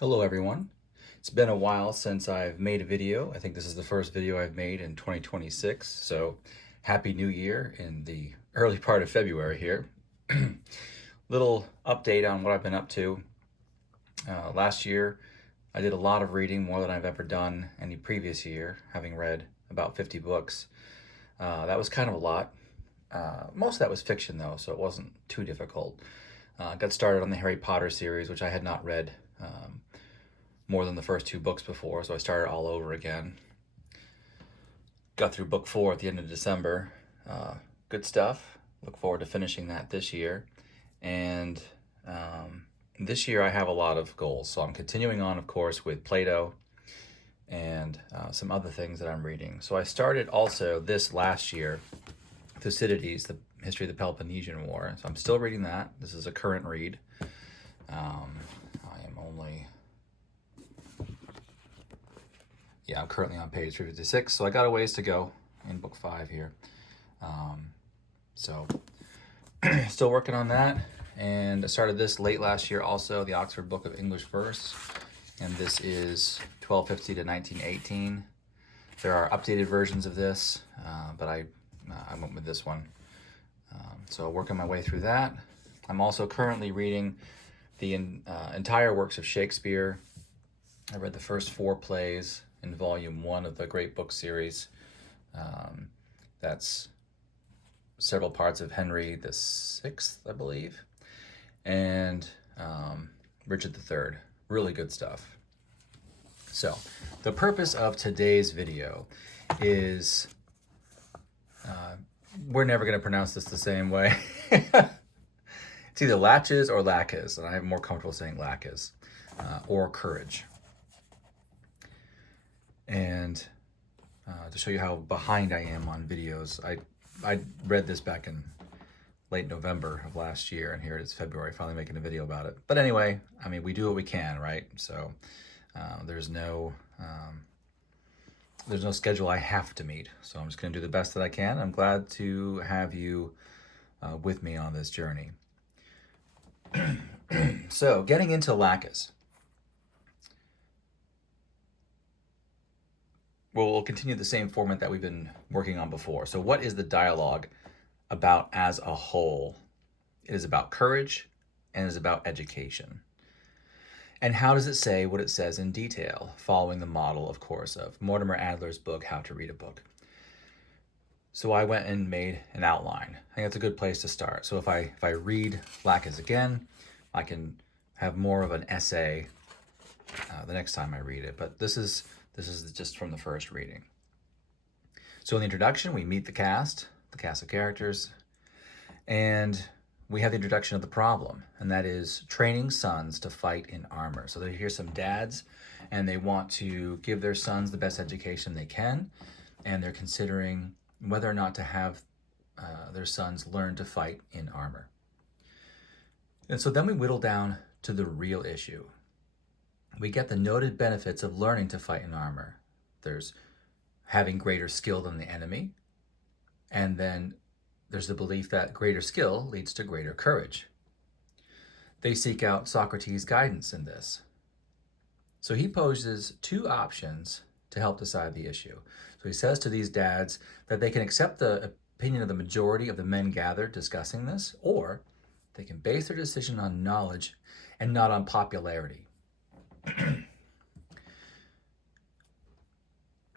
Hello everyone. It's been a while since I've made a video. I think this is the first video I've made in 2026, so happy new year in the early part of February here. Little update on what I've been up to. Last year I did a lot of reading, more than I've ever done any previous year, having read about 50 books. That was kind of a lot. Most of that was fiction though, so it wasn't too difficult. Got started on the Harry Potter series, which I had not read more than the first two books before, so I started all over again. Got through book 4 at the end of December. Good stuff. Look forward to finishing that this year. And this year I have a lot of goals, so I'm continuing on, of course, with Plato and some other things that I'm reading. So I started also this last year, Thucydides, the history of the Peloponnesian War. So I'm still reading that. This is a current read. I'm currently on page 356, so I got a ways to go in book 5 here. So still working on that, and I started this late last year also, the Oxford Book of English Verse, and this is 1250 to 1918. There are updated versions of this, but I went with this one. So working my way through that. I'm also currently reading the entire works of Shakespeare. I read the first 4 plays in volume 1 of the Great Book series. That's several parts of Henry VI, I believe, and Richard III. Really good stuff. So the purpose of today's video is, we're never going to pronounce this the same way. It's either Laches or Laches, and I'm more comfortable saying Laches, or courage. And to show you how behind I am on videos, I read this back in late November of last year, and here it is February, finally making a video about it. But anyway, I mean, we do what we can, right? So there's no schedule I have to meet. So I'm just going to do the best that I can. I'm glad to have you with me on this journey. So getting into Laches. We'll continue the same format that we've been working on before. So what is the dialogue about as a whole? It is about courage and it is about education. And how does it say what it says in detail, following the model, of course, of Mortimer Adler's book, How to Read a Book? So I went and made an outline. I think that's a good place to start. So if I read Laches again, I can have more of an essay the next time I read it. But this is just from the first reading. So in the introduction, we meet the cast of characters, and we have the introduction of the problem, and that is training sons to fight in armor. So here's some dads, and they want to give their sons the best education they can, and they're considering whether or not to have their sons learn to fight in armor. And so then we whittle down to the real issue. We get the noted benefits of learning to fight in armor. There's having greater skill than the enemy, and then there's the belief that greater skill leads to greater courage. They seek out Socrates' guidance in this. So he poses 2 options to help decide the issue. So he says to these dads that they can accept the opinion of the majority of the men gathered discussing this, or they can base their decision on knowledge and not on popularity.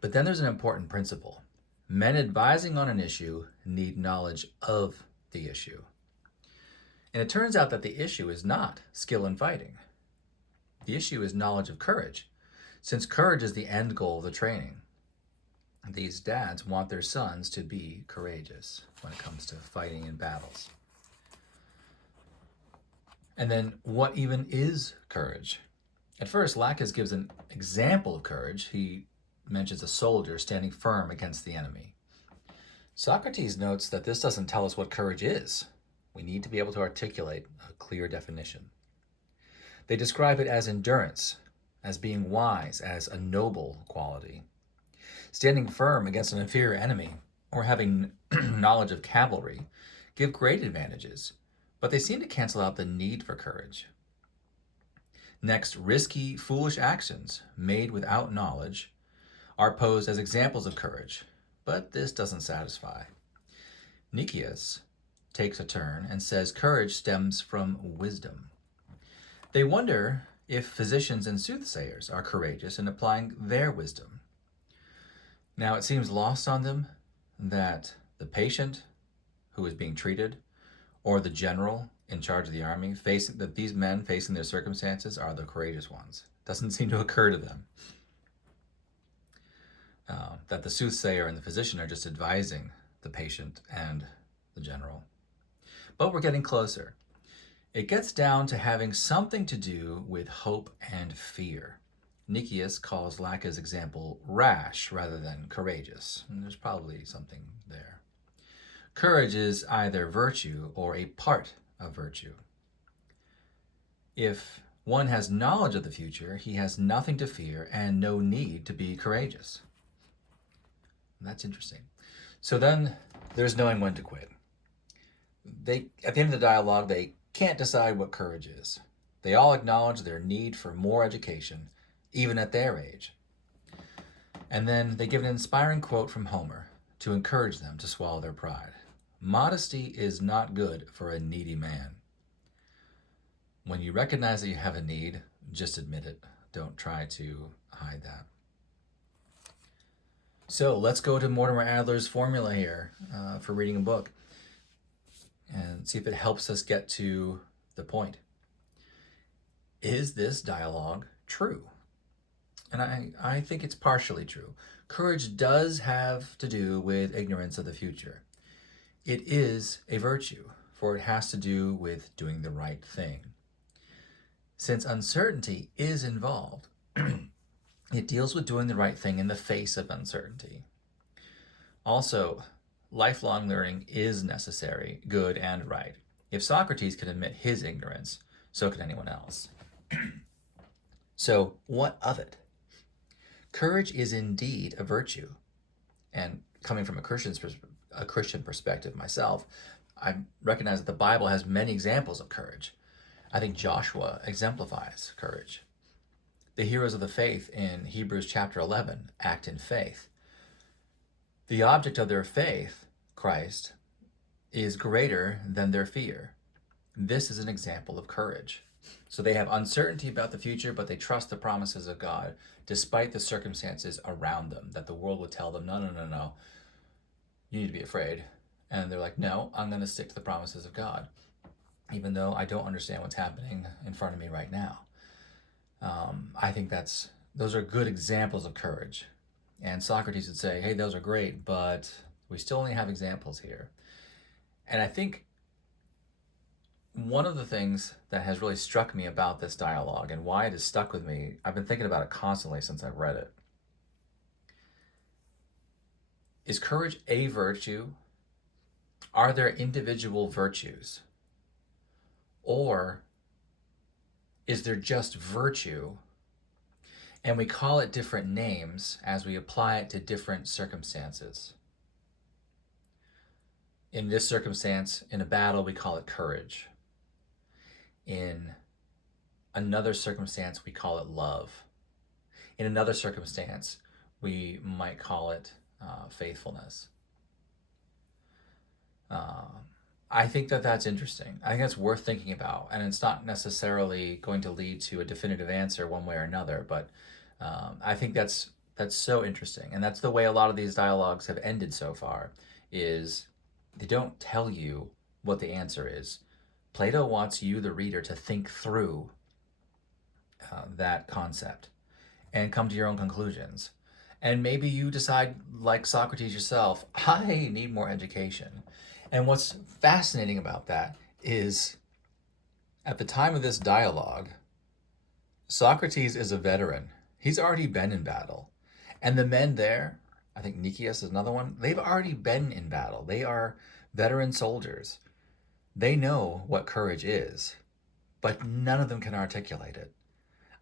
But then there's an important principle. Men advising on an issue need knowledge of the issue. And it turns out that the issue is not skill in fighting. The issue is knowledge of courage, since courage is the end goal of the training. These dads want their sons to be courageous when it comes to fighting in battles. And then what even is courage? At first, Laches gives an example of courage. He mentions a soldier standing firm against the enemy. Socrates notes that this doesn't tell us what courage is. We need to be able to articulate a clear definition. They describe it as endurance, as being wise, as a noble quality. Standing firm against an inferior enemy, or having knowledge of cavalry, give great advantages, but they seem to cancel out the need for courage. Next, risky, foolish actions made without knowledge are posed as examples of courage, but this doesn't satisfy. Nicias takes a turn and says courage stems from wisdom. They wonder if physicians and soothsayers are courageous in applying their wisdom. Now, it seems lost on them that the patient who is being treated or the general in charge of the army, that these men facing their circumstances are the courageous ones. Doesn't seem to occur to them. That the soothsayer and the physician are just advising the patient and the general. But we're getting closer. It gets down to having something to do with hope and fear. Nicias calls Laches' example rash rather than courageous, and there's probably something there. Courage is either virtue or a part of virtue. If one has knowledge of the future, he has nothing to fear and no need to be courageous. That's interesting. So then there's knowing when to quit. At the end of the dialogue, they can't decide what courage is. They all acknowledge their need for more education, even at their age. And then they give an inspiring quote from Homer to encourage them to swallow their pride. Modesty is not good for a needy man. When you recognize that you have a need, just admit it. Don't try to hide that. So let's go to Mortimer Adler's formula here for reading a book and see if it helps us get to the point. Is this dialogue true? And I think it's partially true. Courage does have to do with ignorance of the future. It is a virtue, for it has to do with doing the right thing. Since uncertainty is involved, it deals with doing the right thing in the face of uncertainty. Also, lifelong learning is necessary, good and right. If Socrates could admit his ignorance, so can anyone else. So, what of it? Courage is indeed a virtue. And coming from a Christian perspective myself, I recognize that the Bible has many examples of courage. I think Joshua exemplifies courage. The heroes of the faith in Hebrews chapter 11 act in faith. The object of their faith, Christ, is greater than their fear. This is an example of courage. So they have uncertainty about the future, but they trust the promises of God despite the circumstances around them, that the world would tell them, no, you need to be afraid. And they're like, no, I'm going to stick to the promises of God, even though I don't understand what's happening in front of me right now. I think those are good examples of courage. And Socrates would say, hey, those are great, but we still only have examples here. And I think one of the things that has really struck me about this dialogue and why it has stuck with me, I've been thinking about it constantly since I've read it. Is courage a virtue? Are there individual virtues? Or is there just virtue and we call it different names as we apply it to different circumstances? In this circumstance, in a battle, we call it courage. In another circumstance, we call it love. In another circumstance, we might call it faithfulness. I think that's interesting. I think that's worth thinking about. And it's not necessarily going to lead to a definitive answer one way or another, but I think that's so interesting. And that's the way a lot of these dialogues have ended so far, is they don't tell you what the answer is. Plato wants you, the reader, to think through that concept and come to your own conclusions. And maybe you decide, like Socrates yourself, I need more education. And what's fascinating about that is at the time of this dialogue, Socrates is a veteran. He's already been in battle. And the men there, I think Nicias is another one, they've already been in battle. They are veteran soldiers. They know what courage is, but none of them can articulate it.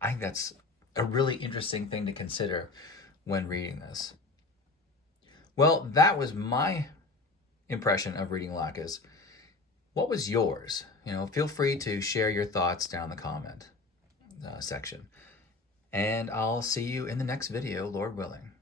I think that's a really interesting thing to consider when reading this. Well, that was my impression of reading Laches. What was yours? Feel free to share your thoughts down in the comment. section. And I'll see you in the next video, Lord willing.